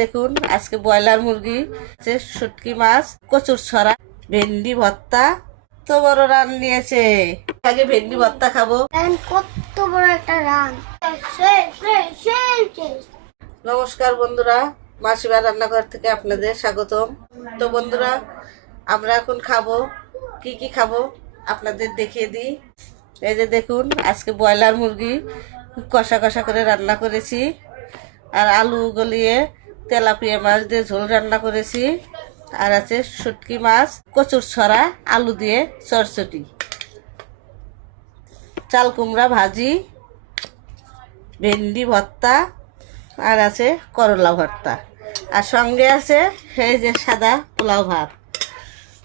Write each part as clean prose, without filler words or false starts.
দেখুন আজকে ব্রয়লার মুরগি, শুটকি মাছ, কচুর ছড়া, ভেন্ডি ভর্তা, তো বড় রান নিয়েছে। আগে ভেন্ডি ভর্তা খাবো। কত বড় একটা রান। নমস্কার বন্ধুরা, মাসিমার রান্নাঘর থেকে আপনাদের স্বাগতম। তো বন্ধুরা, আমরা এখন খাবো। কি কি খাবো আপনাদের দেখিয়ে দিই। এই যে দেখুন আজকে ব্রয়লার মুরগি কষা কষা করে রান্না করেছি, আর আলু গলিয়ে তেলাপিয়া মাছ দিয়ে ঝোল রান্না করেছি, আর আছে শুটকি মাছ, কচুর ছড়া, আলু দিয়ে চটচটি, চাল কুমড়া ভাজি, ভেন্ডি ভর্তা, আর আছে করলা ভর্তা, আর সঙ্গে আছে এই যে সাদা পোলাও ভাত।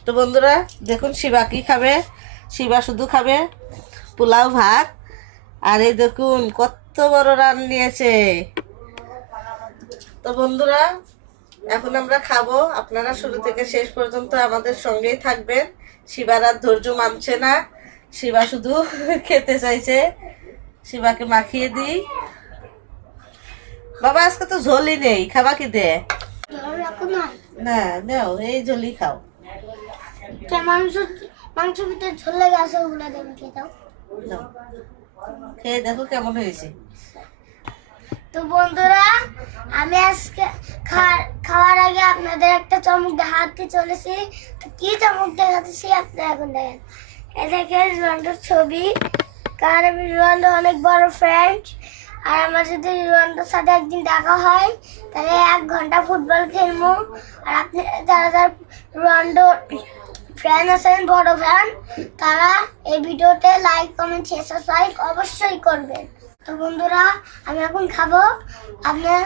তো বন্ধুরা দেখুন শিবা কি খাবে। শিবা শুধু খাবে পোলাও ভাত। আর এই দেখুন কত বড় রান নিয়েছে। তো বন্ধুরা এখন আমরা খাবো, আপনারা শুরু থেকে শেষ পর্যন্ত আমাদের সঙ্গেই থাকবেন। শিবার আর ধৈর্য মানছে না, শিবা শুধু খেতে চাইছে। শিবাকে মাখিয়ে দিই। বাবা আজকে তো ঝোলই নেই, খাবা কি দে? না নাও, এই ঝোলই খাও। মাংস ভিতরে ঝোল লেগে আছে, ওগুলো দেবে, খেয়ে দাও। খেয়ে দেখো কেমন হয়েছে। তো বন্ধুরা, আমি আজকে খাওয়ার আগে আপনাদের একটা চমক দেখাতে চলেছি। তো কি চমক দেখাতেছি আপনারা এখন দেখেন। এ দেখেন রোনাল্ডোর ছবি, কারণ আমি রোনাল্ডো অনেক বড় ফ্রেন্ড। আর আমার যদি রোনাল্ডোর সাথে একদিন দেখা হয় তাহলে 1 ঘন্টা ফুটবল খেলবো। আর আপনি যারা যারা রোনাল্ডো ফ্যান আছেন, বড় ফ্যান, তারা এই ভিডিওতে লাইক কমেন্ট শেয়ার সাবস্ক্রাইব অবশ্যই করবেন। তো বন্ধুরা আমি এখন খাবো, আপনার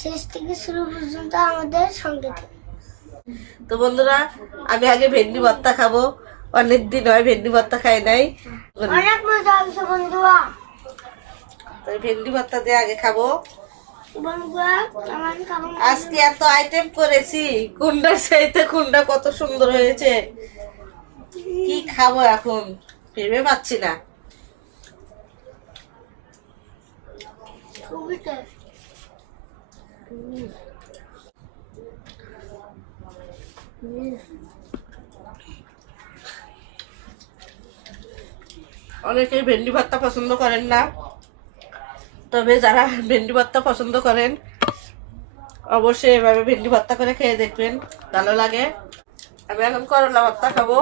শেষ থেকে শুরু পর্যন্ত আমাদের সঙ্গে থাকুন। তো বন্ধুরা আমি আগে ভেন্ডি ভর্তা খাবো। অনেক দিন হয় ভেন্ডি ভর্তা খাই নাই। অনেক মজা হয়েছে বন্ধুরা। তাই ভেন্ডি ভর্তা দিয়ে আগে খাবো। বন্ধুরা আমার খাবো। আজকে এত আইটেম করেছি, কুন্ডার চাইতে কুন্ডা কত সুন্দর হয়েছে। কি খাবো এখন ভেবে পাচ্ছি না। খুবই টেস্ট। অনেকেই ভেন্ডি ভর্তা পছন্দ করেন না, তবে যারা ভেন্ডি ভর্তা পছন্দ করেন অবশ্যই এভাবে ভেন্ডি ভর্তা করে খেয়ে দেখবেন, ভালো লাগে। আমি এখন করলা ভর্তা খাবো।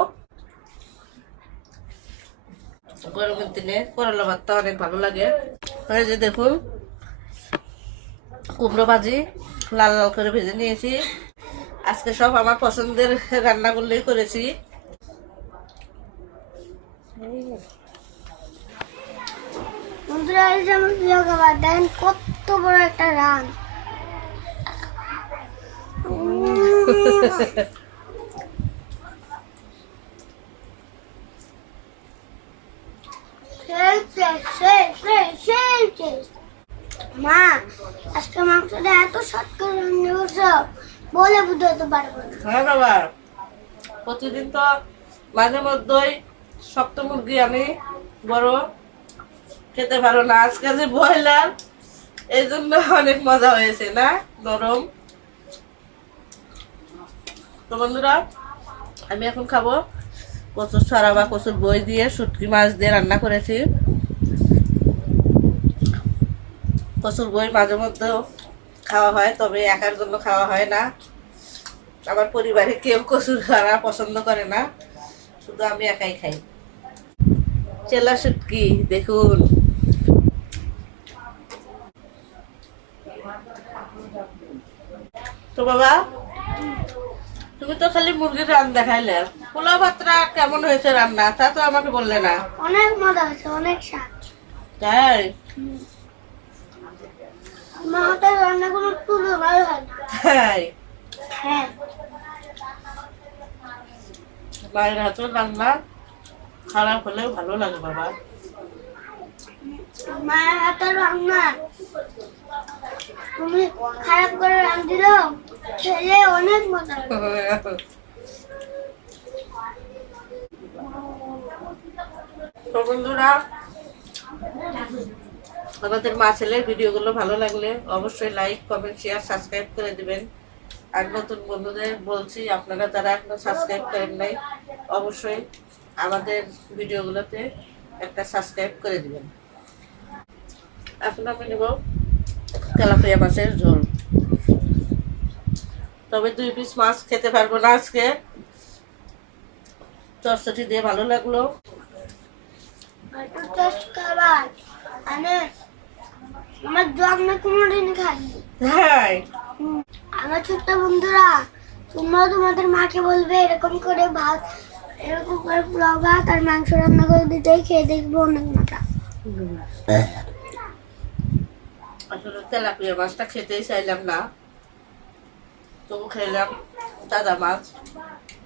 গরমের দিনে করলা ভর্তা অনেক ভালো লাগে। এই যে দেখুন কুমড়ো ভাজি লাল লাল করে ভেজে নিয়েছি। আজকে সব আমার পছন্দের রান্নাগুলোই করেছি। বন্ধুরা এই যে আমার প্রিয় খাবার, দেখেন কত বড় একটা রান। মা আজকে মাংসটা এত স্বাদ করে রান্না করছো, বলে বুঝতে পারবো না। হ্যাঁ বাবা, প্রতিদিন তো মাঝে মধ্যেই শক্ত মুরগি আমি বড় খেতে পারো না। আজকে যে ব্রয়লার, এই জন্য অনেক মজা হয়েছে না, নরম। তো বন্ধুরা আমি এখন খাবো কচুর ছড়া বা কচুর বই দিয়ে শুটকি মাছ দিয়ে রান্না করেছি। কচুর বই মাঝে মধ্যেও খাওয়া হয়, তবে একার জন্য খাওয়া হয় না। আমার পরিবারে কেউ কচুর খাওয়া পছন্দ করে না, শুধু আমি একাই খাই। চেলা শুটকি দেখুন। তো বাবা তুমি তো খালি মুরগির রান্না দেখাইলে, পোলাও ভাতটা কেমন হয়েছে রান্না তা তো আমাকে বললে না। অনেক মজা হয়েছে, অনেক স্বাদ। তাই মা হাতের রান্না কোনো তুলো ভালো হয় না। তাই হ্যাঁ, মায়ের হাতের রান্না খারাপ হলেও ভালো লাগে বাবা। মায়ের হাতের রান্না তুমি খারাপ করে রান্ধিলেও খেলে অনেক মজা হবে। তো বন্ধুরা আমাদের মা ছেলের ভিডিওগুলো ভালো লাগলে অবশ্যই লাইক কমেন্ট শেয়ার সাবস্ক্রাইব করে দিবেন। আর নতুন বন্ধুদের বলছি, আপনারা যারা এখনো সাবস্ক্রাইব করেন নাই অবশ্যই আমাদের ভিডিওগুলোতে একটা সাবস্ক্রাইব করে দিবেন। এখন আমি নেব তেলাপিয়া মাছের ঝোল। তবে 2 পিস মাছ খেতে পারবো না আজকে, চটচটি দিয়ে ভালো লাগলো। একটু টেস্ট খাবার মানে আমার জন্মে কোনোদিন খাইনি। হ্যাঁ, আমার ছোট্ট বন্ধুরা, তোমরাও তোমাদের মাকে বলবে এরকম করে ভাত, এরকম করে পোলাও ভাত আর মাংস রান্না করে দিতেই খেয়ে দেখবো অনেক মজা। আসলে তেলাপিয়া মাছটা খেতেই চাইলাম না, তবু খেলাম। দাদা মাছ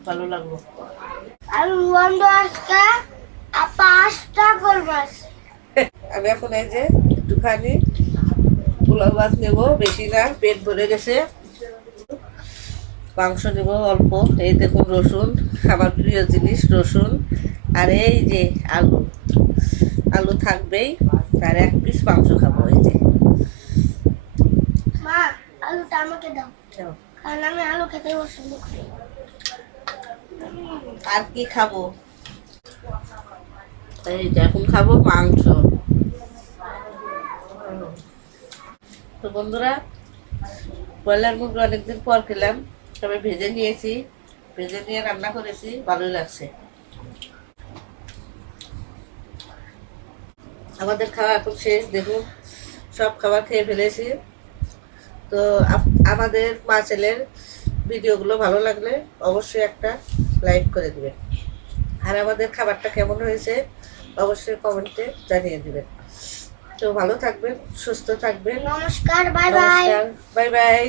ভালো লাগলো। আর বন্ধু আজকে 5টা গোল মাছ। আমি এখন এই যে একটুখানি পোলাও ভাত নেবো, বেশি না, পেট ভরে গেছে। মাংস নেবো অল্প, এই দেখুন রসুন, আমার প্রিয় জিনিস রসুন। আর এই যে আলু, আলু থাকবেই। আর 1 পিস মাংস খাবো। এই যে মা, আলুটা আমাকে দাও, নাও। কারণ আমি আলু খেতে পছন্দ করি। আর কি খাবো? এই যে এখন খাবো মাংস। তো বন্ধুরা, ব্রয়লার মুরগি অনেকদিন পর খেলাম, তবে ভেজে নিয়েছি, ভেজে নিয়ে রান্না করেছি, ভালোই লাগছে। আমাদের খাওয়া এখন শেষ, দেখুন সব খাবার খেয়ে ফেলেছি। তো আমাদের মা ছেলের ভিডিওগুলো ভালো লাগলে অবশ্যই একটা লাইক করে দিবেন। আর আমাদের খাবারটা কেমন হয়েছে অবশ্যই কমেন্টে জানিয়ে দিবেন। তো ভালো থাকবেন, সুস্থ থাকবেন। নমস্কার, বাই বাই। Bye bye.